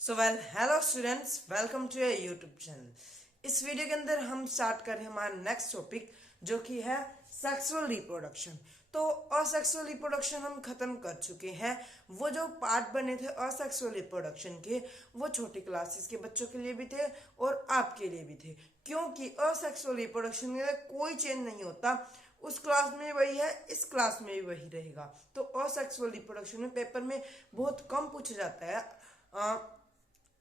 Hello students, welcome to your YouTube channel. इस video के अंदर हम स्टार्ट कर रहे हैं हमारा नेक्स्ट टॉपिक, जो कि है सेक्सुअल रिप्रोडक्शन। तो असेक्सुअल रिप्रोडक्शन हम खत्म कर चुके हैं। वो जो पार्ट बने थे असेक्सुअल रिप्रोडक्शन के, वो छोटी क्लासेस के बच्चों के लिए भी थे और आपके लिए भी थे, क्योंकि असेक्सुअल रिप्रोडक्शन में कोई चेंज नहीं होता। उस क्लास में वही है, इस क्लास में भी वही रहेगा। तो असेक्सुअल रिप्रोडक्शन में पेपर में बहुत कम पूछा जाता है।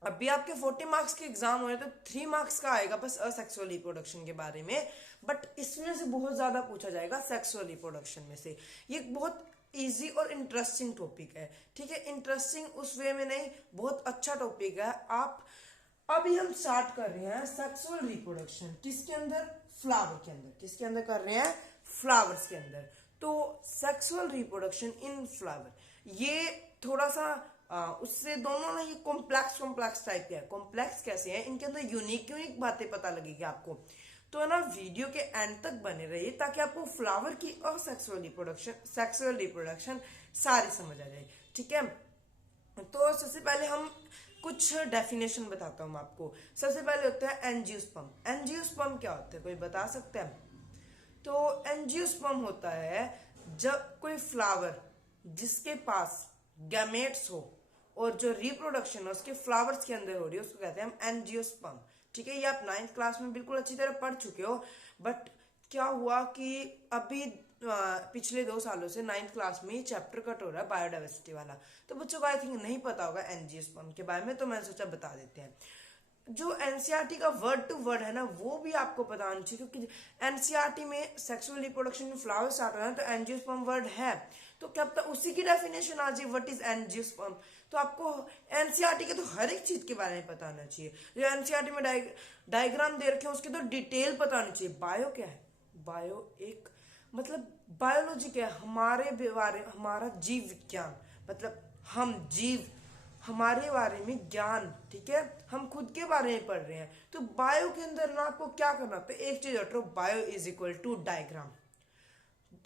अभी आपके 40 मार्क्स के एग्जाम हुए तो 3 मार्क्स का आएगा बस असेक्सुअल रिप्रोडक्शन के बारे में। बट इसमें से बहुत ज्यादा पूछा जाएगा सेक्सुअल रिप्रोडक्शन में से। ये बहुत इजी और इंटरेस्टिंग टॉपिक है। ठीक है, इंटरेस्टिंग उस वे में नहीं, बहुत अच्छा टॉपिक है। आप अभी हम स्टार्ट कर रहे हैं सेक्सुअल रिप्रोडक्शन किसके अंदर, फ्लावर के अंदर। किसके अंदर कर रहे हैं, फ्लावर्स के अंदर। तो सेक्सुअल रिप्रोडक्शन इन फ्लावर, ये थोड़ा सा उससे दोनों ना, ये कॉम्प्लेक्स टाइप के है। कॉम्प्लेक्स कैसे हैं, इनके अंदर यूनिक बातें पता लगेगी आपको। तो है ना, वीडियो के एंड तक बने रहिए ताकि आपको फ्लावर की और सेक्सुअल रिप्रोडक्शन सारी समझ आ जाए। ठीक है, तो सबसे पहले हम कुछ डेफिनेशन बताता हूं आपको। सबसे पहले होता है एंजियोस्पर्म। एंजियोस्पर्म क्या होता है, कोई बता सकता है? तो एंजियोस्पर्म होता है जब कोई फ्लावर जिसके पास गैमेट्स हो और जो रिप्रोडक्शन है उसके फ्लावर्स के अंदर हो रही है, उसको कहते हैं हम एंजियोस्पर्म। ठीक है, ये आप 9th क्लास में बिल्कुल अच्छी तरह पढ़ चुके हो। बट क्या हुआ कि अभी पिछले 2 सालों से 9th क्लास में चैप्टर कट हो रहा है बायोडाइवर्सिटी वाला। तो बच्चों को आई थिंक नहीं पता होगा एंजियोस्पर्म के बारे में, तो मैंने सोचा बता देते हैं। जो एनसीईआरटी का वर्ड टू वर्ड है ना, वो भी आपको पता होना चाहिए, क्योंकि एनसीईआरटी में सेक्सुअल रिप्रोडक्शन में फ्लावर स्टार्ट हो रहा है तो एंजियोस्पर्म वर्ड है। तो क्या पता उसी की डेफिनेशन आ जाए, व्हाट इज एंजियोस्पर्म। तो आपको एनसीईआरटी के तो हर एक चीज के बारे में पता होना चाहिए। जो एनसीईआरटी में डायग्राम दे रखे हैं उसके तो डिटेल पता होनी चाहिए। बायो क्या है, बायो एक मतलब बायोलॉजी क्या है, हमारे बारे, हमारा जीव विज्ञान, मतलब हम जीव, हमारे बारे में ज्ञान। ठीक है, हम खुद के बारे में पढ़ रहे हैं। तो बायो के अंदर ना आपको क्या करना होता है, एक चीज हटो, bio is equal to diagram.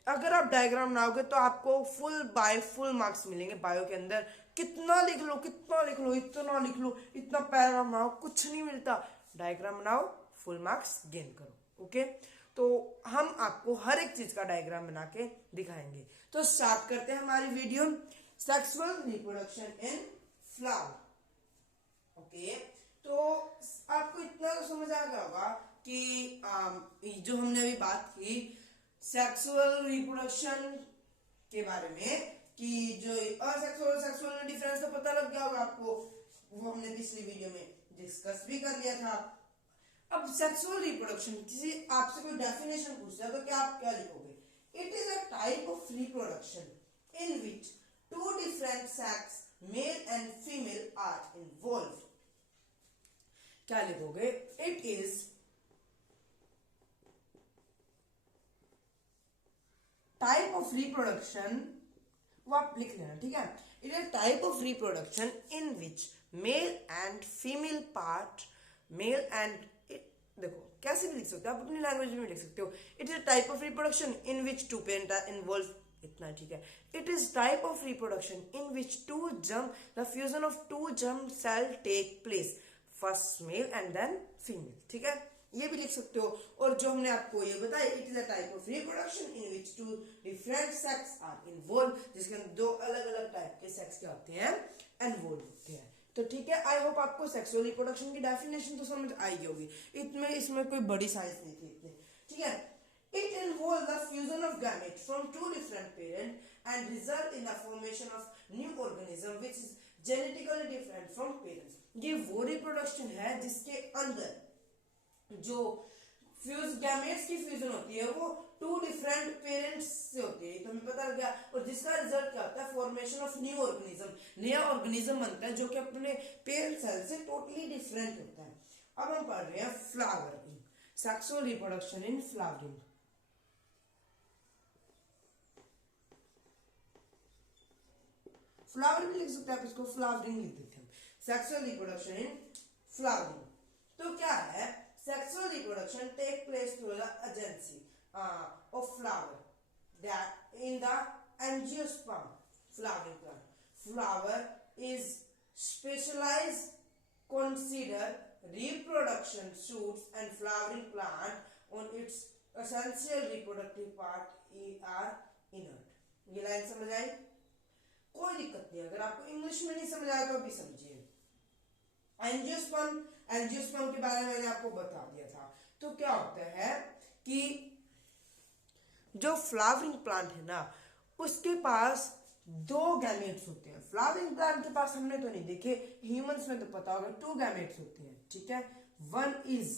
अगर आप डायग्राम बनाओगे तो आपको फुल मार्क्स मिलेंगे बायो के अंदर। कितना लिख लो, कितना लिख लो, इतना लिख लो, इतना पैराग्राफ बनाओ, कुछ नहीं मिलता। डायग्राम बनाओ, फुल मार्क्स गेन करो। ओके, तो हम आपको हर एक चीज का डायग्राम बना के दिखाएंगे। तो स्टार्ट करते हैं हमारी video, sexual reproduction in flower. Okay, तो आपको इतना तो समझ आ गया होगा कि जो हमने अभी बात की सेक्सुअल रिप्रोडक्शन के बारे में, कि जो असेक्सुअल और सेक्सुअल में डिफरेंस तो पता लग गया होगा आपको, वो हमने पिछली वीडियो में डिस्कस भी कर लिया था। अब सेक्सुअल रिप्रोडक्शन, किसी आपसे कोई डेफिनेशन पूछता है तो क्या आप क्या लिखोगे? It is a type of reproduction in which two different sex male and female are involve. क्या लिखोगे? It is type of reproduction, वो आप लिख लेना। ठीक है, it is type of reproduction in which male and female part, male and, देखो कैसे भी लिख सकते हो आप, अपनी लैंग्वेज में लिख सकते हो। It is type of reproduction in which two parent are involve, इतना ठीक है। It is type of reproduction in which the fusion of two germ cell take place, first male and then female. ठीक है, ये भी लिख सकते हो। और जो हमने आपको ये बताया, it is a type of reproduction in which two different sex are involve, जिसके अंदर 2 अलग अलग टाइप के सेक्स क्या होते हैं, इन्वॉल्व होते हैं। तो ठीक है, आई होप आपको सेक्सुअल रिप्रोडक्शन की डेफिनेशन तो समझ आई होगी। इसमें कोई बड़ी साइंस नहीं थी इतनी। ठीक है, it involves the fusion of gametes from 2 different parents and result in the formation of new organism which is genetically different from parents। ये वो रिप्रोडक्शन है जिसके अंदर जो गैमेट्स की फ्यूजन होती है वो 2 डिफरेंट पेरेंट्स से होती है, तो हमें पता लग गया। और जिसका रिजल्ट क्या होता है, फॉर्मेशन ऑफ न्यू ऑर्गेनिज्म, नया ऑर्गेनिज्म बनता है जो कि अपने पेरेंट सेल से टोटली डिफरेंट होता है। अब हम पढ़ रहे हैं flowering, sexual reproduction in flowering. Flower भी लिख सकते हैं आप, इसको फ्लावरिंग लिख देते हैं। सेक्सुअल रिप्रोडक्शन इन फ्लावरिंग तो क्या है, sexual reproduction take place through the agency of flower that in the angiosperm flowering plant. Flower is specialized consider reproduction shoots and flowering plant on its essential reproductive part are inert. ये line समझ आई? कोई दिक्कत नहीं, अगर आपको English में नहीं समझ आया तो अभी समझिए। एंजियोस्पर्म के बारे में मैंने आपको बता दिया था। तो क्या होता है कि जो फ्लावरिंग प्लांट है ना, उसके पास दो गैमेट्स होते हैं। फ्लावरिंग प्लांट के पास हमने तो नहीं देखे, ह्यूमंस में तो पता होगा, टू गैमेट्स होते हैं, ठीक है। वन इज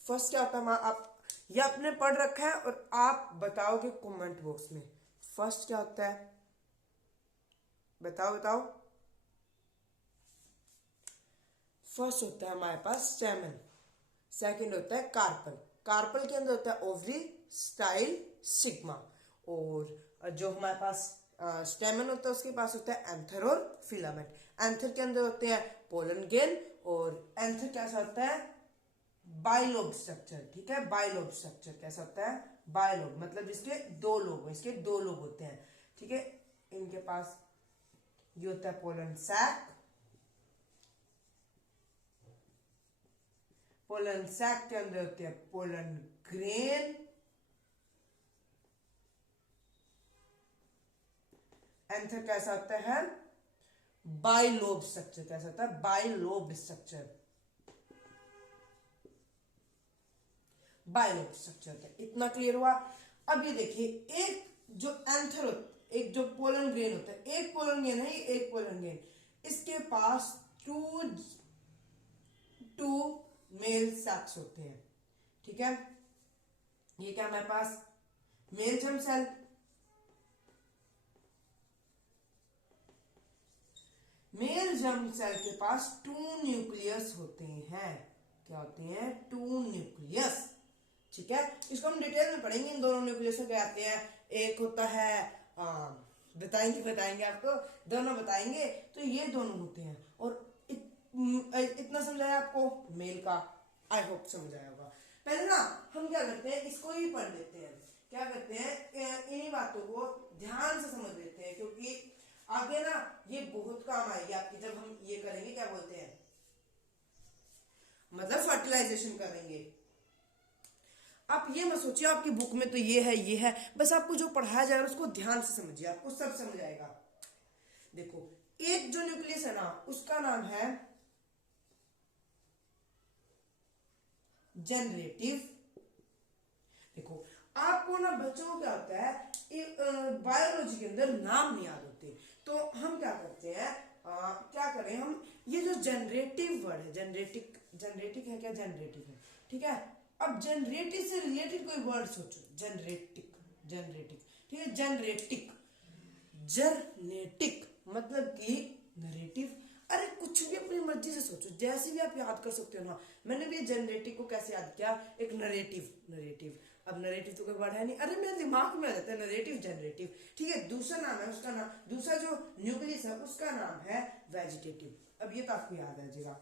फर्स्ट क्या होता है, आप ये आपने पढ़ रखा है और आप बताओगे कमेंट बॉक्स में, फर्स्ट क्या होता है, बताओ। फर्स्ट होता है हमारे पास स्टेमन, सेकंड होता है कार्पल। कार्पल के अंदर होता है ओवरी, स्टाइल, सिग्मा। और जो हमारे पास स्टेमन होता है उसके पास होता है एंथर और फिलामेंट। एंथर के अंदर होते हैं पोलन ग्रेन, और एंथर कैसा होता है, बाइलोब स्ट्रक्चर, ठीक है। बाइलोब स्ट्रक्चर कैसा होता है, बाइलोब मतलब इसके दो लोब होते हैं, ठीक है। इनके पास ये होता है पोलन सैक, पोलन सैक के अंदर होते हैं पोलन ग्रेन, एंथर कैसा होता है, बाइलोब स्ट्रक्चर, कैसा होता है, बाइलोब स्ट्रक्चर, बाइलोब स्ट्रक्चर होता है। इतना क्लियर हुआ? अब ये देखिए, एक जो एंथर होता है, एक जो पोलन ग्रेन होता है, एक पोलन ग्रेन है, एक पोलन ग्रेन, इसके पास टू मेल सैक्स होते हैं, ठीक है। ये क्या हमारे पास male germ cell, male germ cell के पास टू न्यूक्लियस होते हैं। क्या होते हैं, टू न्यूक्लियस, ठीक है। इसको हम डिटेल में पढ़ेंगे, इन दोनों न्यूक्लियस क्या आते हैं। एक होता है बताएंगे आपको, दोनों बताएंगे। तो ये दोनों होते हैं, और इतना समझाया आपको मेल का, आई होप समझ आया होगा। पहले ना हम क्या करते हैं, इसको ही पढ़ लेते हैं। क्या करते हैं, इन्हीं बातों को ध्यान से समझ लेते हैं, क्योंकि आगे ना ये बहुत काम आएगी आपकी, जब हम ये करेंगे, क्या बोलते हैं, मतलब फर्टिलाइजेशन करेंगे। आप ये मत सोचिए आपकी बुक में तो ये है, बस आपको जो पढ़ाया जाएगा उसको ध्यान से समझिए, आपको सब समझ आएगा। देखो, एक जो न्यूक्लियस है ना, उसका नाम है जनरेटिव। देखो, आपको ना बच्चों को क्या होता है, बायोलॉजी के अंदर नाम नहीं याद होते, तो हम क्या करते हैं, क्या करें हम, ये जो जनरेटिव वर्ड है, जनरेटिक है क्या, जनरेटिव है, ठीक है। अब जनरेटिव से रिलेटेड कोई वर्ड सोचो, जनरेटिक, ठीक है। जर्नेटिक मतलब कि नरेटिव। अरे कुछ भी अपनी मर्जी से सोचो, जैसे भी आप याद कर सकते हो ना। मैंने भी जनरेटिव को कैसे याद किया, एक नरेटिव। अब नरेटिव तो कोई वर्ड है नहीं, अरे मेरे दिमाग में आ जाता है नरेटिव, जनरेटिव, ठीक है। दूसरा नाम है उसका नाम, दूसरा जो न्यूक्लियस है उसका नाम है वेजिटेटिव। अब ये तो आपको याद आ जाएगा,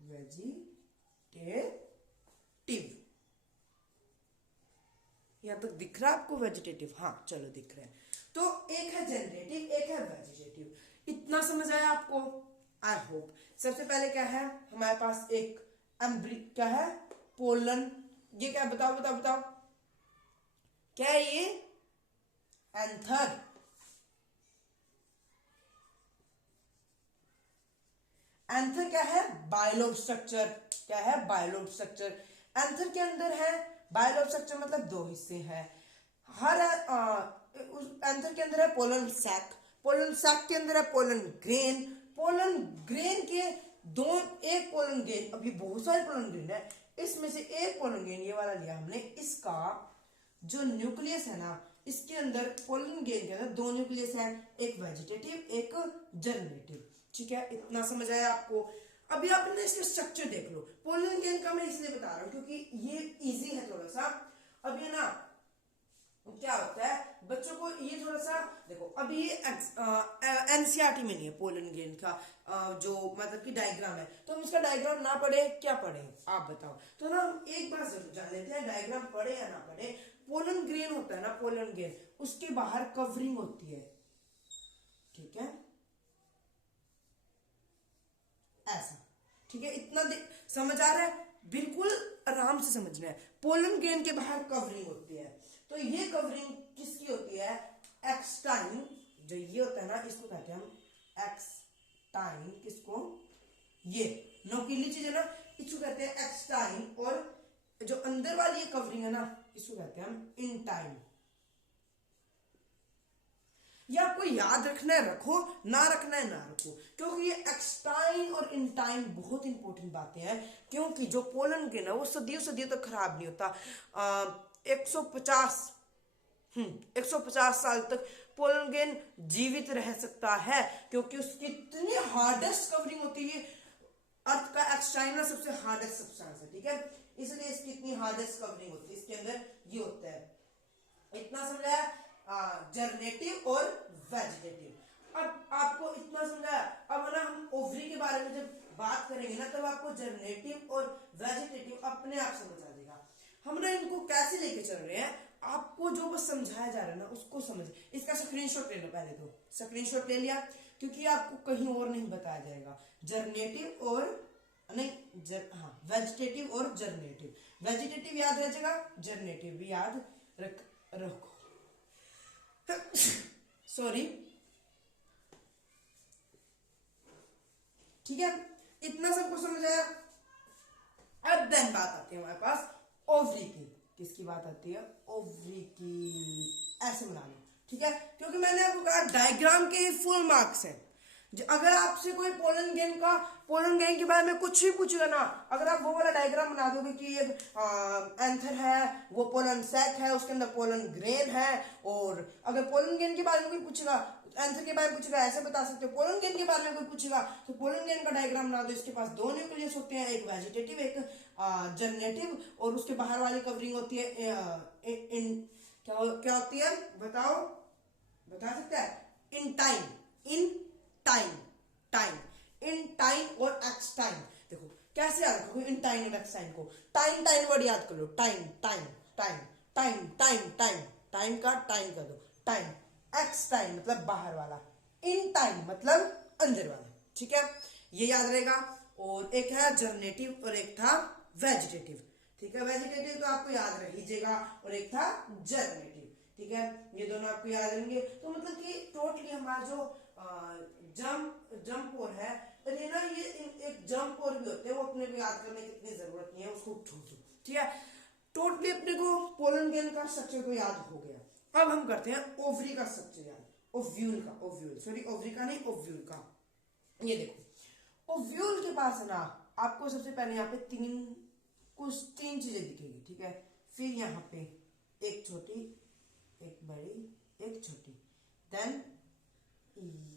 वेजिटेटिव। यहां तक दिख रहा है आपको वेजिटेटिव? हाँ चलो, दिख रहा है। तो एक है जनरेटिव, एक है वेजिटेटिव। इतना समझ आया आपको? I hope. सबसे पहले क्या है हमारे पास, एक क्या है, पोलन। ये क्या, बताओ क्या है ये, एंथर। एंथर क्या है, बाइलोब स्ट्रक्चर। क्या है, बाइलोब स्ट्रक्चर। एंथर के अंदर है बाइलोब स्ट्रक्चर, मतलब दो हिस्से हैं। हर एंथर के अंदर है पोलन सैक, पोलन सैक के अंदर है पोलन ग्रेन। पोलन ग्रेन के एक पोलन ग्रेन, अभी बहुत सारे पोलन ग्रेन है, इसमें से एक पोलन ग्रेन ये वाला लिया हमने, इसका जो न्यूक्लियस है ना, इसके अंदर पोलन ग्रेन के अंदर दो न्यूक्लियस है, एक वेजिटेटिव, एक जनरेटिव, ठीक है। इतना समझ आया आपको? अभी आपने इसका स्ट्रक्चर देख लो। पोलन ग्रेन का मैं इसलिए बता रहा हूं क्योंकि ये इजी है थोड़ा सा। अब ये ना क्या होता है, बच्चों को ये थोड़ा सा देखो, अभी ये एनसीईआरटी में नहीं है पोलन ग्रेन का जो मतलब कि डायग्राम है, तो हम इसका डायग्राम ना पढ़े, क्या पढ़े आप बताओ। तो ना हम एक बात जरूर जान लेते हैं, डायग्राम पढ़े या ना पढ़े, पोलन ग्रेन होता है ना, पोलन ग्रेन, उसके बाहर कवरिंग होती है, ठीक है। ऐसा, ठीक है। इतना समझ आ रहा है, बिल्कुल आराम से समझना है। पोलन ग्रेन के बाहर कवरिंग होती है, तो ये कवरिंग किसकी होती है, एक्सटाइन, जो ये होता है ना इसको कहते हैं हम एक्सटाइन, किसको, ये नोकीली चीज है ना इसको कहते हैं एक्सटाइन, और जो अंदर वाली ये कवरिंग है ना इसको कहते हैं हम इंटाइन। ये आपको याद रखना है रखो, ना रखना है ना रखो, क्योंकि ये एक्सटाइन और इंटाइन बहुत इंपॉर्टेंट बातें हैं। क्योंकि जो पोलन ग्रेन है वो सदियों सदियों तक खराब नहीं होता। 150 साल तक पोलन ग्रेन जीवित रह सकता है, क्योंकि उसकी इतनी हार्डेस्ट कवरिंग होती है। अर्थ का एक्सटाइन सबसे हार्डेस्ट सब्सटेंस है, ठीक है, इसलिए इसकी इतनी हार्डेस्ट कवरिंग होती है। इसके अंदर ये होता है, इतना समझा है, जर्नेटिव और वेजिटेटिव। अब आपको इतना समझाया, अब ना हम ओवरी के बारे में जब बात करेंगे ना तब आपको जर्नेटिव और वेजिटेटिव अपने आप समझ आ जाएगा। हम ना इनको कैसे लेके चल रहे हैं, आपको जो बस समझाया जा रहा है ना उसको समझ, इसका स्क्रीनशॉट ले लो। पहले तो स्क्रीनशॉट ले लिया, क्योंकि आपको कहीं और नहीं बताया जाएगा। जर्नेटिव और नहीं वेजिटेटिव और जर्नेटिव, वेजिटेटिव याद रह जाएगा, जर्नेटिव भी याद रखो। सॉरी, ठीक है, इतना सबको समझ आया। अब देन बात आती है हमारे पास ओवरी की। किसकी बात आती है, ओवरी की। ऐसे बना लो, ठीक है, क्योंकि मैंने आपको कहा डायग्राम के फुल मार्क्स है। अगर आपसे कोई पोलन ग्रेन के बारे में कुछ भी पूछेगा ना, अगर आप वो वाला डायग्राम बना दोगे कि ये एंथर है, वो पोलन सैक है, उसके अंदर पोलन ग्रेन है, और अगर पोलन ग्रेन के बारे में कोई पूछेगा, एंथर के बारे में पूछेगा, ऐसे बता सकते हो। पोलन ग्रेन के बारे में कोई पूछेगा तो पोलन ग्रेन का डायग्राम बना दो। इसके पास दो न्यूक्लियस होते हैं, एक वेजिटेटिव एक जर्नेटिव, और उसके बाहर वाली कवरिंग होती है क्या होती है, बता सकता है, टाइन और एक्सटाइन। देखो कैसे याद रखोगे इंटाइन और एक्सटाइन को, टाइन वर्ड याद कर लो, टाइन का टाइन कर दो, टाइन, एक्सटाइन मतलब बाहर वाला, इंटाइन मतलब अंदर वाला, ठीक है, ये याद रहेगा। और एक है जर्नेटिव और एक था वेजिटेटिव, ठीक है, वेजिटेटिव तो आपको याद रह लीजिएगा, और एक था जर्नेटिव, ठीक है, ये दोनों आपको याद रहेंगे। तो मतलब कि टोटली हमारा जो जंप और है, ये ना ये एक जंप और भी होते हैं, वो अपने को याद करने की इतनी जरूरत नहीं है, उसको छोड़ दो, ठीक है। टोटली अपने को पोलन ग्रेन का स्ट्रक्चर तो याद हो गया। अब हम करते हैं ओवरी का स्ट्रक्चर याद, ओव्यूल का। ये देखो ओव्यूल के पास है ना, आपको सबसे पहले यहाँ पे तीन चीजें दिखेगी, ठीक है, फिर यहाँ पे एक छोटी, एक बड़ी, एक छोटी, देन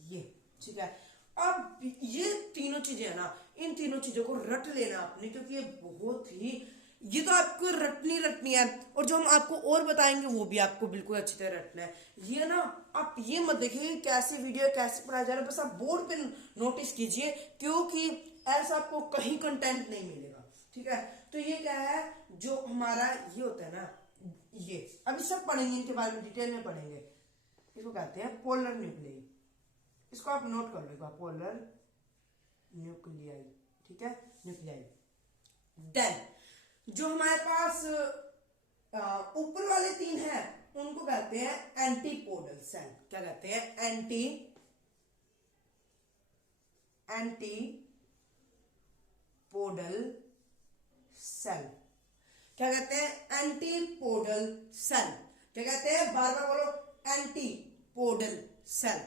ये, ठीक है। अब ये तीनों चीजें है ना, इन तीनों चीजों को रट लेना आपने, क्योंकि ये बहुत ही, ये तो आपको रटनी है, और जो हम आपको और बताएंगे वो भी आपको बिल्कुल अच्छी तरह रटना है। ये ना आप ये मत देखिए कैसे वीडियो कैसे पढ़ाया जा रहा है, बस आप बोर्ड पे नोटिस कीजिए, क्योंकि ऐसा आपको कहीं कंटेंट नहीं मिलेगा, ठीक है। तो ये क्या है, जो हमारा ये होता है ना, ये अभी सब पढ़ेंगे, इनके बारे में डिटेल में पढ़ेंगे। इसको कहते हैं पोलर न्यूक्लियाई, इसको आप नोट कर लो, पोलर न्यूक्लियाई, ठीक है, न्यूक्लियाई। देन जो हमारे पास ऊपर वाले तीन हैं उनको कहते हैं एंटीपोडल सेल। क्या कहते हैं, एंटीपोडल सेल। क्या कहते हैं, एंटीपोडल सेल। क्या कहते हैं, बार बार बोलो, एंटीपोडल सेल।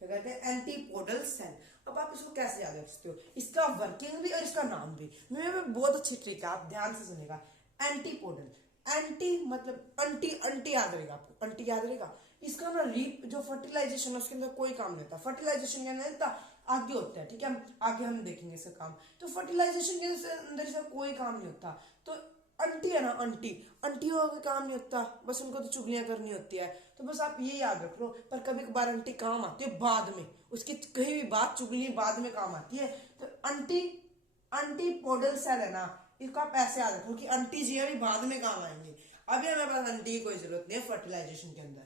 क्या कहते हैं, एंटीपोडल सेल। अब आप इसको कैसे याद रख सकते हो, इसका वर्किंग भी और इसका नाम भी मेरे बहुत अच्छी ट्रिक है, आप ध्यान से सुनेगा। एंटीपोडल, एंटी मतलब अंटी याद रहेगा आपको, अंटी याद रहेगा। इसका ना जो फर्टिलाइजेशन है उसके अंदर कोई काम नहीं होता, फर्टिलाइजेशन के अंदर आगे होता है, ठीक है, आगे हम देखेंगे इसका काम। तो फर्टिलाइजेशन के अंदर इसका कोई काम नहीं होता। तो अंटी है ना, अंटियों का काम नहीं होता, बस उनको तो चुगलियां करनी होती है। तो बस आप ये याद रख लो, पर कभी कभार अंटी काम आती है बाद में, उसकी कहीं भी बात चुगली बाद में काम आती है। तो एंटीपोडल सेल है ना, इसको आप ऐसे याद रखो कि अंटी जी अभी बाद में काम आएंगे, अभी हमें पास अंटी की कोई जरूरत नहीं है फर्टिलाइजेशन के अंदर।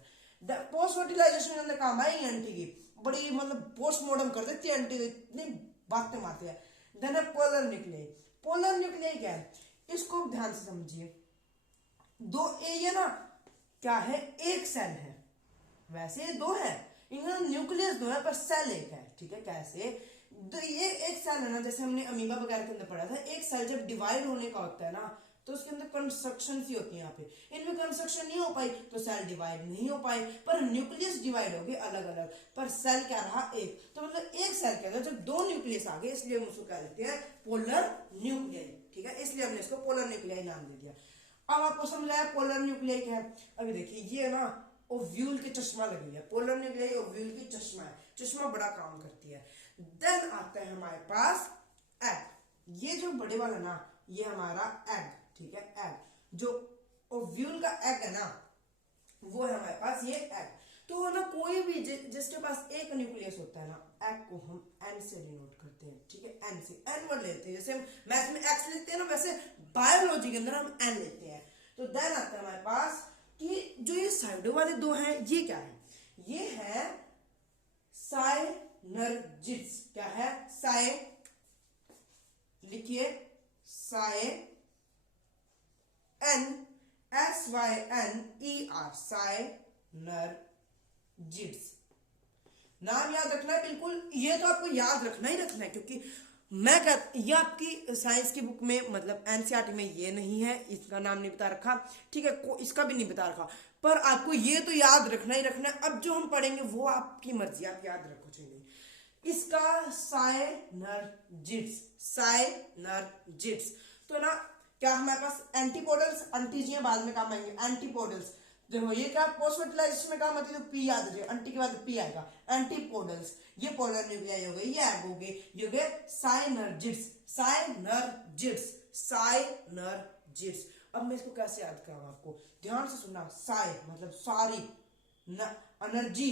पोस्ट फर्टिलाइजेशन के अंदर काम आएगी अंटी की, बड़ी मतलब पोस्टमार्टम कर देती है अंटी, इतनी बातें मारती है। देन है पोलर न्यूक्लियाई। पोलर न्यूक्लियाई क्या है, इसको ध्यान से समझिए। दो ये ना क्या है, एक सेल है, वैसे ये दो है, इनका न्यूक्लियस दो है पर सेल एक है, ठीक है। कैसे, तो ये एक सेल है ना, जैसे हमने अमीबा वगैरह के अंदर पढ़ा था, एक सेल जब डिवाइड होने का होता है ना तो उसके अंदर कंस्ट्रक्शन ही होती है। यहाँ पे इनमें कंस्ट्रक्शन नहीं हो पाई तो सेल डिवाइड नहीं हो पाए, पर न्यूक्लियस डिवाइड हो गए अलग अलग, पर सेल क्या रहा, एक। तो मतलब एक सेल क्या था, जब दो न्यूक्लियस आ गए, इसलिए हम उसको क्या लेते हैं, पोलर न्यूक्लियाई, ठीक है। इसलिए हमने इसको पोलर न्यूक्लियाई नाम दे दिया। अब आपको समझ आया पोलर न्यूक्लियाई क्या है। अभी देखिए ये ना ओव्यूल के चश्मा लगी है, पोलर न्यूक्लियाई ओव्यूल की चश्मा है, चश्मा बड़ा काम करती है। देन आता है हमारे पास एग। ये जो बड़े वाला ना, ये हमारा एग, ठीक है, एग। जो ओव्यूल का एग है ना, वो है हमारे पास ये एग। तो ना कोई भी जिसके पास एक न्यूक्लियस होता है ना, एग को हम एन से डिनोट करते हैं, ठीक है, एन से, एन वर्ड लेते हैं। जैसे हम मैथ में एक्स लिखते हैं ना, वैसे बायोलॉजी के अंदर हम एन लेते हैं। तो देन आता है हमारे पास कि जो ये साइडों वाले दो हैं, ये क्या है, ये है साइनर्जिड्स। क्या है, साइ, लिखिए syn, N S Y N E R, synergids. नाम याद रखना है बिल्कुल, ये तो आपको याद रखना ही रखना है, क्योंकि मैं कहता, ये आपकी साइंस की बुक में मतलब एनसीईआरटी में ये नहीं है, इसका नाम नहीं बता रखा, ठीक है, इसका भी नहीं बता रखा, पर आपको ये तो याद रखना ही रखना है। अब जो हम पढ़ेंगे वो आपकी मर्जी, आप याद रखो चाहिए। इसका साइनर्जिड्स, साइनर्जिड्स। तो ना क्या हमारे पास एंटीपोडल्स, एंटीजियां बाद में काम आएंगे, एंटीपोडल्स। देखो ये क्या फोस्फोराइलेशन में काम आती है, तो पी याद रखिए, एंटी के बाद पी आएगा, एंटीपोडल्स। ये पोलर न्यूक्लियाई हो गए, ये एग हो गए, ये हो गए साइनर्जिड्स, साइनर्जिड्स, साइनर्जिड्स। अब मैं इसको कैसे याद कराऊं आपको, ध्यान से सुनना। साइ मतलब सारी, एनर्जी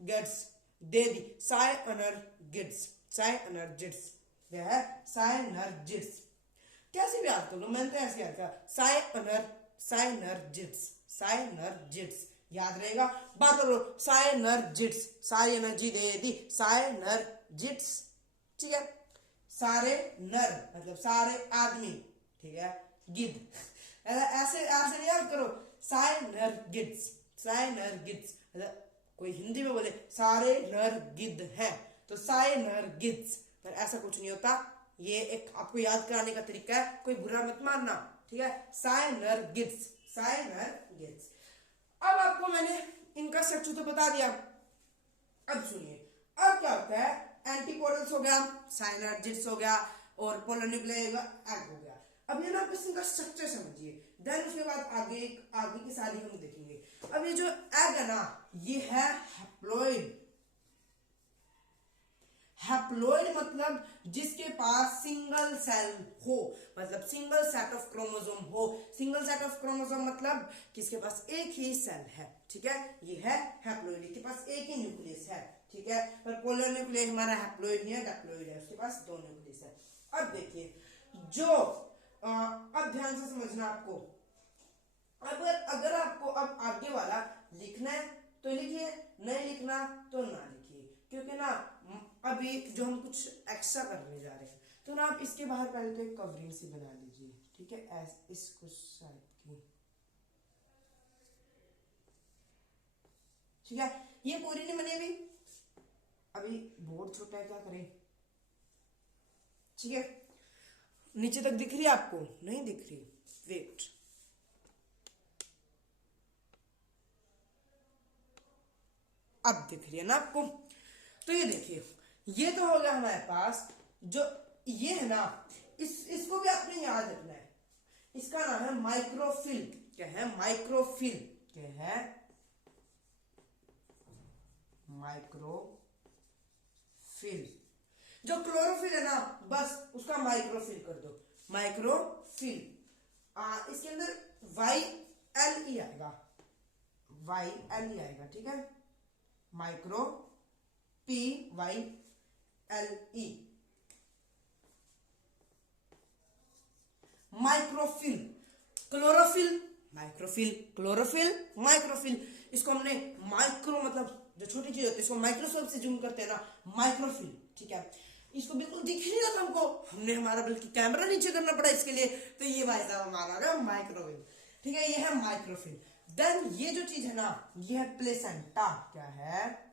गेट्स, दे दी, साइनर्जिड्स, साइनर्जिड्स, यह है साइनर्जिड्स। कैसे भी याद कर लो, मैंने तो ऐसे याद करा, साइनर्जिड्स, साइनर्जिड्स याद रहेगा। बात करो, साइनर्जिड्स, सारी एनर्जी दे दी, साइनर्जिड्स, ठीक है। सारे नर मतलब सारे आदमी, ठीक है, गिद्ध, ऐसे ऐसे नहीं याद करो, साइनर्जिड्स, साइनर्जिड्स। मतलब कोई हिंदी में बोले सारे नर गिद्ध हैं तो साइनर्जिड्स, पर ऐसा कुछ नहीं होता। ये एक आपको याद कराने का तरीका है, कोई बुरा मत मानना, ठीक है। साइनर्जिड्स, साइनर्जिड्स। अब आपको मैंने इनका स्ट्रक्चर तो बता दिया। अब सुनिए, अब क्या होता है, एंटीपोडल्स हो गया, साइनर्जिड्स हो गया, और पोलर न्यूक्लियाई एग हो गया। अब ये ना आप इनका स्ट्रक्चर समझिए, देन उसके बाद आगे आगे की सारी हम देखेंगे। अब ये जो एग है ना, ये है हैप्लॉइड। हैप्लॉइड मतलब जिसके पास सिंगल सेल हो, मतलब सिंगल सेट ऑफ क्रोमोसोम हो। सिंगल सेट ऑफ क्रोमोसोम मतलब किसके पास एक ही सेल है, ठीक है, ये है हैप्लॉइड, इसके पास एक ही न्यूक्लियस है, ठीक है। पर पोलर न्यूक्लियस हमारा हैप्लॉइड नहीं है, डैप्लॉइड है, उसके पास दो न्यूक्लियस है। अब देखिए, जो अब ध्यान से समझना आपको, अगर आपको अब आगे वाला लिखना है तो लिखिए, नहीं लिखना तो ना लिखिए, क्योंकि ना अभी जो हम कुछ एक्स्ट्रा करने जा रहे हैं, तो ना आप इसके बाहर पहले तो एक कवरिंग सी बना लीजिए, ठीक है, इस कुछ टाइप की, ठीक है। ये पूरी नहीं बनी अभी बोर्ड छोटा है, क्या करें, ठीक है। नीचे तक दिख रही है आपको, नहीं दिख रही, वेट, अब दिख रही है ना आपको। तो ये देखिए, ये तो हो गया हमारे पास, जो ये है ना, इसको भी आपने याद रखना है। इसका नाम है माइक्रोफिल। क्या है, माइक्रोफिल, क्या है, माइक्रोफिल। जो क्लोरोफिल है ना, बस उसका माइक्रोफिल कर दो, माइक्रोफिल। इसके अंदर वाई एल ई आएगा, वाई एल ई आएगा, ठीक है, micro P Y L E, micropyle. Chlorophyll, micropyle, chlorophyll, micropyle. इसको हमने माइक्रो मतलब जो छोटी चीज होती है इसको माइक्रोस्कोप से जूम करते हैं ना, माइक्रोफिल, ठीक है। इसको बिल्कुल दिख नहीं रहा था हमको, हमने हमारा बल्कि कैमरा नीचे करना पड़ा इसके लिए। तो ये भाई साहब हमारा माइक्रोवेव, ठीक है, ये है माइक्रोफिल। देन ये जो चीज है ना, ये है प्लेसेंटा। क्या है?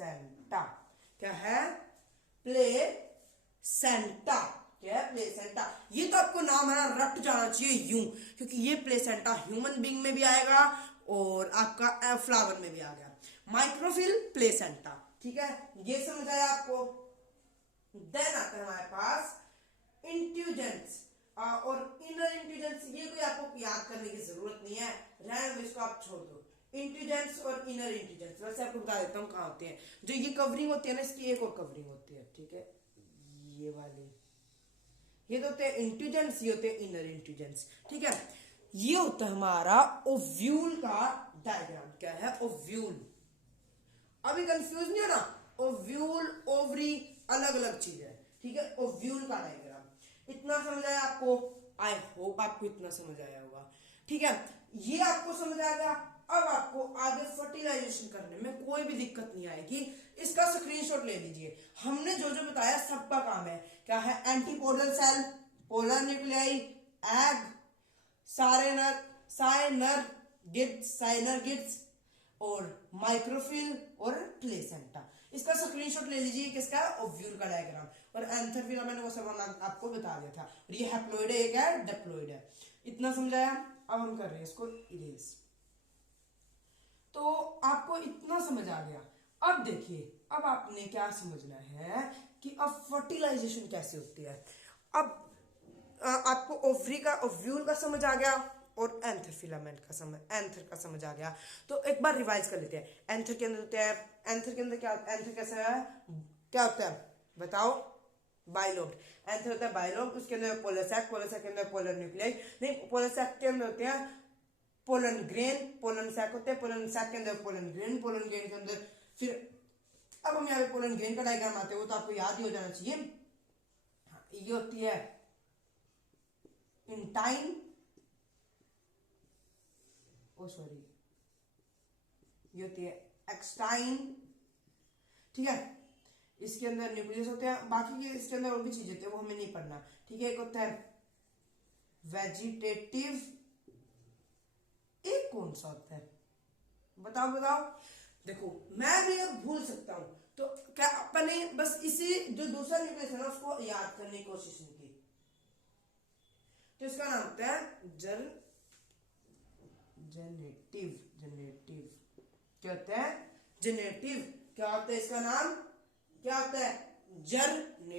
प्लेसेंटा। क्या है? प्लेसेंटा। क्या है? प्लेसेंटा। ये तो आपको नाम है ना रट जाना चाहिए यूं, क्योंकि ये प्लेसेंटा ह्यूमन बीइंग में भी आएगा और आपका फ्लावर में भी आ गया। माइक्रोफिल, प्लेसेंटा, ठीक है, ये समझ आया आपको। देन आता है हमारे पास इंट्यूजेंस और इनर इंट्यूजेंस। ये कोई आपको याद करने की जरूरत नहीं है, रहने दो इसको, आप छोड़ दो। इंट्यूजेंस और इनर इंट्यूजेंस वैसे आपको बता देता हूँ कहाँ होते हैं। जो ये कवरिंग होती है ना, इसकी एक और कवरिंग होती है, ठीक है, ये वाली, ये तो होते हैं इंट्यूजेंस, ये होते हैं इनर इंट्यूजेंस, ठीक है। ये होता है हमारा ओव्यूल का डायग्राम। क्या है? ओव्यूल। अभी कंफ्यूज नहीं है ना, ओव्यूल ओवरी अलग अलग चीज है, ठीक है। ओव्यूल का डायग्राम इतना समझ आया आपको? आई होप आपको इतना समझ आया होगा, ठीक है। ये आपको समझ आ गया। अब आपको आगे फर्टिलाइजेशन करने में कोई भी दिक्कत नहीं आएगी। इसका स्क्रीनशॉट ले लीजिए। हमने जो जो बताया सबका काम है। क्या है? Antipodal cell, polar nuclei, egg, synergids और माइक्रोफिल और प्लेसेंटा। इसका स्क्रीनशॉट ले लीजिए। किसका? ओव्यूल का डायग्राम। और एंथर फिलामेंट वो सब आपको बता दिया था। और ये हैप्लॉइड है, एक है डिप्लॉइड है। इतना समझाया। अब हम कर रहे हैं इसको इरेज। तो आपको इतना समझ आ गया। अब देखिए, अब आपने क्या समझना है कि अब फर्टिलाइजेशन कैसे होती है। अब आपको ओवरी का, ओव्यूल का समझ आ गया और एंथर फिलामेंट का समझ आ गया। तो एक बार रिवाइज कर लेते हैं। एंथर के अंदर होते हैं, एंथर के अंदर क्या, एंथर कैसा है, क्या होता है बताओ? बाइलोब्ड। एंथर होता है बाइलोब्ड। उसके अंदर पोलर सैक, पोलर सैक के अंदर पोलर न्यूक्लियाई, नहीं, पोलर सैक के अंदर होते हैं पोलन ग्रेन, पोलन सैक होते हैं, पोलन सैक के अंदर पोलन ग्रेन, पोलन ग्रेन के अंदर फिर अब हम यहाँ पे पोलन ग्रेन का डायग्राम आते हैं, वो तो आपको याद ही हो जाना चाहिए। ये होती है इंटाइन, ओ सॉरी, ये होती है एक्सटाइन, ठीक है। इसके अंदर न्यूक्लियस होते हैं, बाकी के इसके अंदर और भी चीजें होती है, वो हमें नहीं पढ़ना, ठीक है। एक होता है वेजिटेटिव, एक कौन सा होता है बताओ बताओ? देखो मैं भी अब भूल सकता हूं, तो क्या अपने बस इसी जो दूसरा न्यूक्लियस है ना उसको याद करने की कोशिश नहीं की। तो इसका नाम होता है जेनेटिव। क्या होता है? जेनेटिव। क्या होता है इसका नाम? क्या होता है? जरनेटिव।